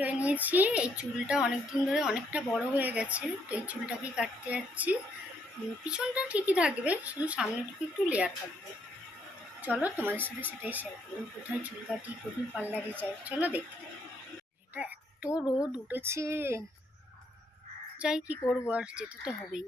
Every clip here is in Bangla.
হয়ে নিয়েছি। এই চুলটা অনেক দিন ধরে অনেকটা বড় হয়ে গেছে, তো এই চুলটাকেই কাটতে যাচ্ছি। পিছনটা ঠিকই থাকবে, শুধু সামনেটুকু একটু লেয়ার থাকবে। চলো তোমাদের সাথে সেটাই শেয়ার করুন, কোথায় চুল কাটি, কোথায় পার্লারে যাই, চলো দেখতে। এটা এত রোদ উঠেছে, যাই কি করবো, আর যেতে তো হবেই।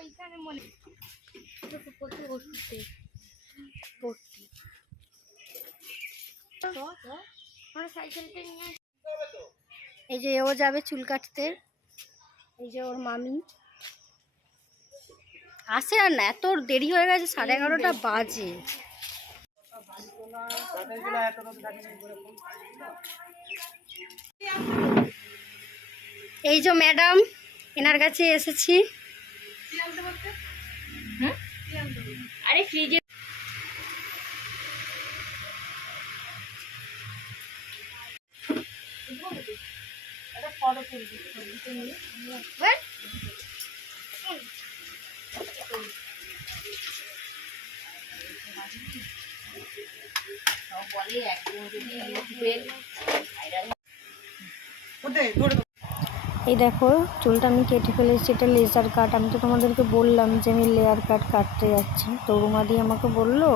ওইখানে মনে প্রচুর ওষুধ ভর্তি। এই যে ও যাবে চুল কাটতে, এই যে ওর মামি আসে আর না, এত দেরি হয়ে গেছে, 11:30 বাজে। এই যে ম্যাডাম, এনার কাছে এসেছি। আরে ফ্রিজে এই দেখো চুলটা আমি কেটে ফেলেছি, এটা লেজার কাট। আমি তো তোমাদেরকে বললাম যে আমি লেয়ার কাট কাটতে যাচ্ছি, তো রুমাদি আমাকে বললো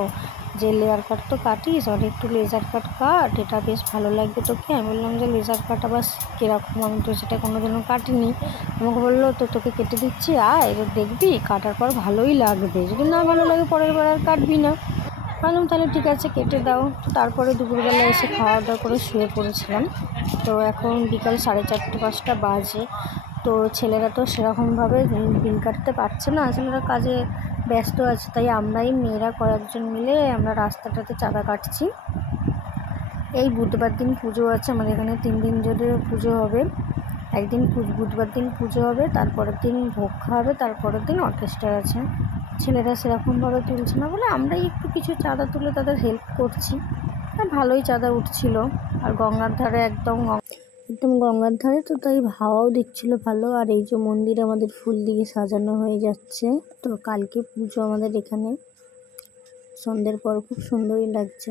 যে লেয়ার কাট তো কাটিস, আর একটু লেজার কাট কাট, এটা বেশ ভালো লাগবে তোকে। আমি বললাম যে লেজার কাট আবার কীরকম, আমি তো সেটা কোনোদিনও কাটিনি। আমাকে বললো তো তোকে কেটে দিচ্ছি, আয় এবার দেখবি কাটার পর ভালোই লাগবে, যদি না ভালো লাগে পরের বার আর কাটবি না। ভাবলাম তাহলে ঠিক আছে কেটে দাও। তো তারপরে দুপুরবেলা এসে খাওয়া দাওয়া করে শুয়ে পড়েছিলাম। তো এখন বিকাল 4:30-5টা বাজে। তো ছেলেরা তো সেরকমভাবে বিল কাটতে পারছে না, ছেলেরা কাজে ব্যস্ত আছে, তাই আমরাই মেয়েরা কয়েকজন মিলে আমরা রাস্তাটাতে চাঁদা কাটছি। এই বুধবার দিন পুজো আছে আমাদের এখানে, 3 দিন ধরে পুজো হবে। একদিন বুধবার দিন পুজো হবে, তারপরের দিন ভোগ খাওয়াবে, তারপরের দিন অর্কেস্ট্রা আছে। ছেলেরা সেরকমভাবে তুলছে না বলে আমরাই একটু কিছু চাঁদা তুলে তাদের হেল্প করছি। আর ভালোই চাঁদা উঠছিল, আর গঙ্গার ধারে একদম গঙ্গার ধারে, তো তাই হাওয়াও দিচ্ছিল ভালো। আর এই যে মন্দিরে আমাদের ফুল দিয়ে সাজানো হয়ে যাচ্ছে। তো কালকে পুজো আমাদের এখানে, সন্ধ্যের পর খুব সুন্দরই লাগছে।